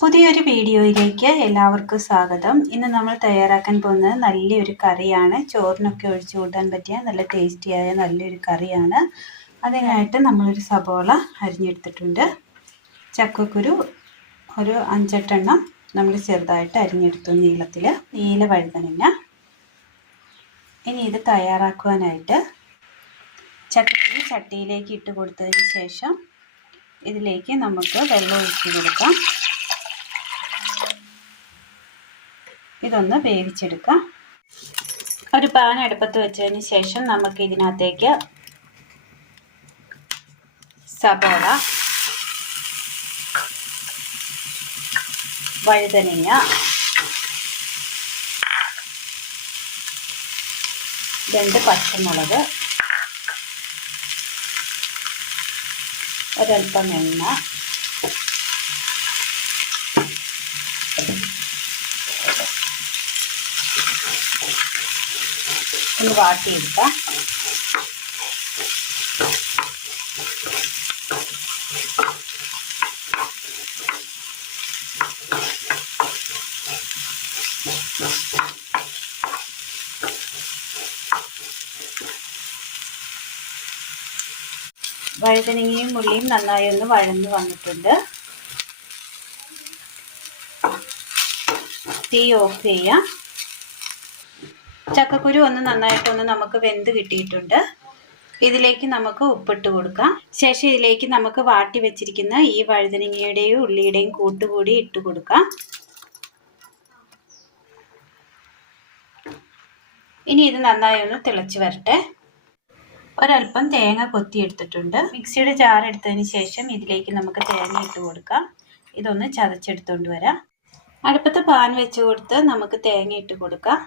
പുതിയൊരു വീഡിയോയിലേക്ക് എല്ലാവർക്കും സ്വാഗതം. ഇന്ന് നമ്മൾ തയ്യാറാക്കാൻ പോകുന്നത് നല്ലൊരു കറിയാണ്. ചോറിനൊക്കെ ഒഴിച്ചു കൂട്ടാൻ പറ്റിയ നല്ല ടേസ്റ്റിയായ നല്ലൊരു കറിയാണ്. അതിനായിട്ട് നമ്മളൊരു സബോള അരിഞ്ഞെടുത്തിട്ടുണ്ട്. ചക്കക്കുരു ഒരു 5-8 നമ്മൾ ചെറുതായിട്ട് അരിഞ്ഞെടുത്തു നീളത്തിൽ. നീല വഴുതനങ്ങ. ഇനി ഇത് തയ്യാറാക്കുവാനായിട്ട് ചക്കക്കുരു ചട്ടിയിലേക്ക് ഇട്ട് കൊടുത്തതിന് ശേഷം ഇതിലേക്ക് നമുക്ക് വെള്ളം ഒഴിച്ച് കൊടുക്കാം. ഇതൊന്ന് വേവിച്ചെടുക്കാം. ഒരു പാൻ അടുപ്പത്ത് വെച്ചതിന് ശേഷം നമുക്ക് ഇതിനകത്തേക്ക് സബോള, വഴുതനങ്ങ, രണ്ട് പച്ചമുളക്, ഒരൽപ്പം എണ്ണ, ഒന്ന് വാട്ടിയെടുക്കാം. വഴുതനങ്ങയും ഉള്ളിയും നന്നായി ഒന്ന് വഴന്ന് വന്നിട്ടുണ്ട്. തീ ഓഫ് ചെയ്യാം. ചക്കക്കുരു ഒന്ന് നന്നായിട്ടൊന്ന് നമുക്ക് വെന്ത് കിട്ടിയിട്ടുണ്ട്. ഇതിലേക്ക് നമുക്ക് ഉപ്പിട്ട് കൊടുക്കാം. ശേഷം ഇതിലേക്ക് നമുക്ക് വാട്ടി വെച്ചിരിക്കുന്ന ഈ വഴുതനങ്ങയുടെയും ഉള്ളിയുടെയും കൂട്ടുകൂടി ഇട്ട് കൊടുക്കാം. ഇനി ഇത് നന്നായി ഒന്ന് തിളച്ച് വരട്ടെ. ഒരൽപ്പം തേങ്ങ കൊത്തിയെടുത്തിട്ടുണ്ട്. മിക്സിയുടെ ജാർ എടുത്തതിന് ശേഷം ഇതിലേക്ക് നമുക്ക് തേങ്ങ ഇട്ട് കൊടുക്കാം. ഇതൊന്ന് ചതച്ചെടുത്തുകൊണ്ട് വരാം. അടുപ്പത്ത് പാൻ വെച്ച് കൊടുത്ത് നമുക്ക് തേങ്ങ ഇട്ട് കൊടുക്കാം.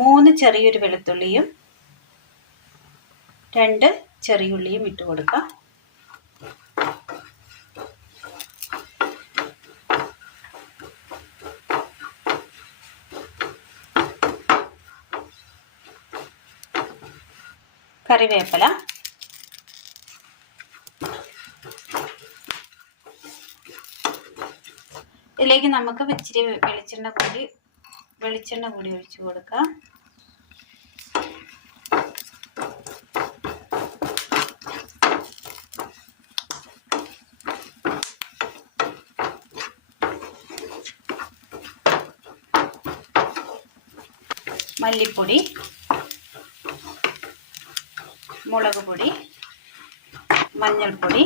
മൂന്ന് ചെറിയൊരു വെളുത്തുള്ളിയും 2 ചെറിയുള്ളിയും ഇട്ട് കൊടുക്കാം. കറിവേപ്പില, ഇതിലേക്ക് നമുക്ക് ഇച്ചിരി വെളിച്ചെണ്ണ കൂടി ഒഴിച്ചു കൊടുക്കാം. മല്ലിപ്പൊടി, മുളക് പൊടി, മഞ്ഞൾപ്പൊടി,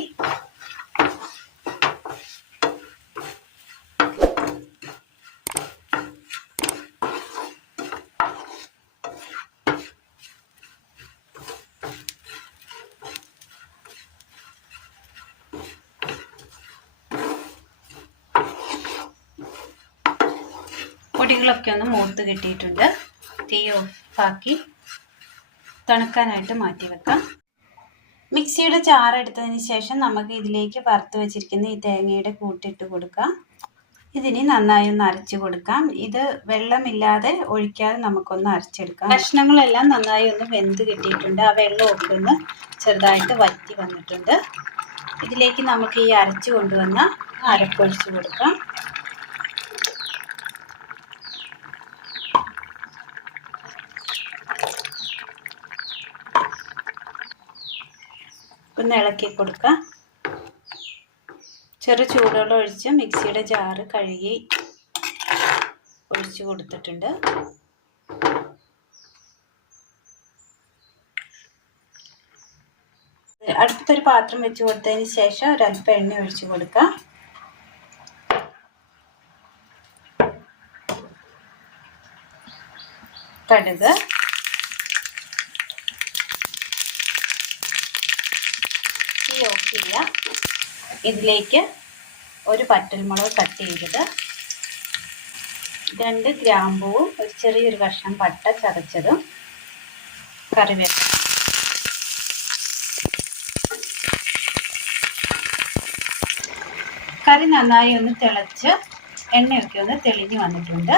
പൊടികളൊക്കെ ഒന്ന് മൂത്ത് കിട്ടിയിട്ടുണ്ട്. തീ ഓഫാക്കി തണുക്കാനായിട്ട് മാറ്റി വെക്കാം. മിക്സിയുടെ ജാർ എടുത്തതിന് ശേഷം നമുക്ക് ഇതിലേക്ക് വറുത്ത് വെച്ചിരിക്കുന്ന ഈ തേങ്ങയുടെ കൂട്ടിട്ട് കൊടുക്കാം. ഇതിനി നന്നായി ഒന്ന് അരച്ചു കൊടുക്കാം. ഇത് വെള്ളമില്ലാതെ ഒഴിക്കാതെ നമുക്കൊന്ന് അരച്ചെടുക്കാം. കഷ്ണങ്ങളെല്ലാം നന്നായി ഒന്ന് വെന്ത് കിട്ടിയിട്ടുണ്ട്. ആ വെള്ളമൊക്കെ ഒന്ന് ചെറുതായിട്ട് വറ്റി വന്നിട്ടുണ്ട്. ഇതിലേക്ക് നമുക്ക് ഈ അരച്ചു കൊണ്ടുവന്ന അരപ്പൊഴിച്ച് കൊടുക്കാം. ഒന്ന് ഇളക്കി കൊടുക്കാം. ചെറു ചൂടുവെള്ളം ഒഴിച്ച് മിക്സിയുടെ ജാറ് കഴുകി ഒഴിച്ചു കൊടുത്തിട്ടുണ്ട്. അടുത്തൊരു പാത്രം വെച്ച് കൊടുത്തതിന് ശേഷം ഒരൽപ്പം എണ്ണ ഒഴിച്ചു കൊടുക്കാം. കടുക്, ഓഫ് ചെയ്യാം. ഇതിലേക്ക് ഒരു പച്ചമുളക് കട്ട് ചെയ്തത്, 2 ഗ്രാമ്പൂവും ഒരു ചെറിയൊരു കഷ്ണം പട്ട ചതച്ചതും, കറിവേപ്പില കറി നന്നായി ഒന്ന് തിളച്ച് എണ്ണയൊക്കെ ഒന്ന് തെളിഞ്ഞ് വന്നിട്ടുണ്ട്.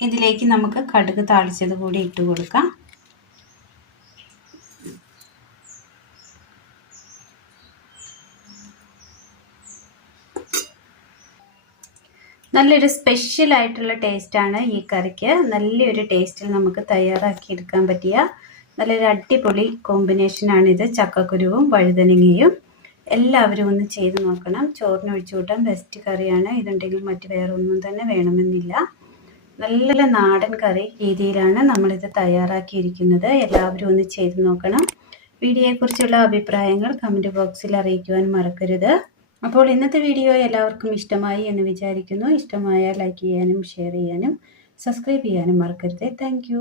ഇതിലേക്ക് നമുക്ക് കടുക് താളിച്ചത് കൂടി ഇട്ട് കൊടുക്കാം. നല്ലൊരു സ്പെഷ്യൽ ആയിട്ടുള്ള ടേസ്റ്റാണ് ഈ കറിക്ക്. നല്ലൊരു ടേസ്റ്റിൽ നമുക്ക് തയ്യാറാക്കിയെടുക്കാൻ പറ്റിയ നല്ലൊരു അടിപൊളി കോമ്പിനേഷനാണിത്. ചക്കക്കുരുവും വഴുതനങ്ങയും. എല്ലാവരും ഒന്ന് ചെയ്ത് നോക്കണം. ചോറിന് ഒഴിച്ചു കൂട്ടാൻ ബെസ്റ്റ് കറിയാണ്. ഇതുണ്ടെങ്കിൽ മറ്റ് വേറെ ഒന്നും തന്നെ വേണമെന്നില്ല. നല്ല നാടൻ കറി രീതിയിലാണ് നമ്മളിത് തയ്യാറാക്കിയിരിക്കുന്നത്. എല്ലാവരും ഒന്ന് ചെയ്ത് നോക്കണം. വീഡിയോയെക്കുറിച്ചുള്ള അഭിപ്രായങ്ങൾ കമൻറ്റ് ബോക്സിൽ അറിയിക്കുവാൻ മറക്കരുത്. അപ്പോൾ ഇന്നത്തെ വീഡിയോ എല്ലാവർക്കും ഇഷ്ടമായി എന്ന് വിചാരിക്കുന്നു. ഇഷ്ടമായാൽ ലൈക്ക് ചെയ്യാനും ഷെയർ ചെയ്യാനും സബ്സ്ക്രൈബ് ചെയ്യാനും മറക്കരുത്. താങ്ക്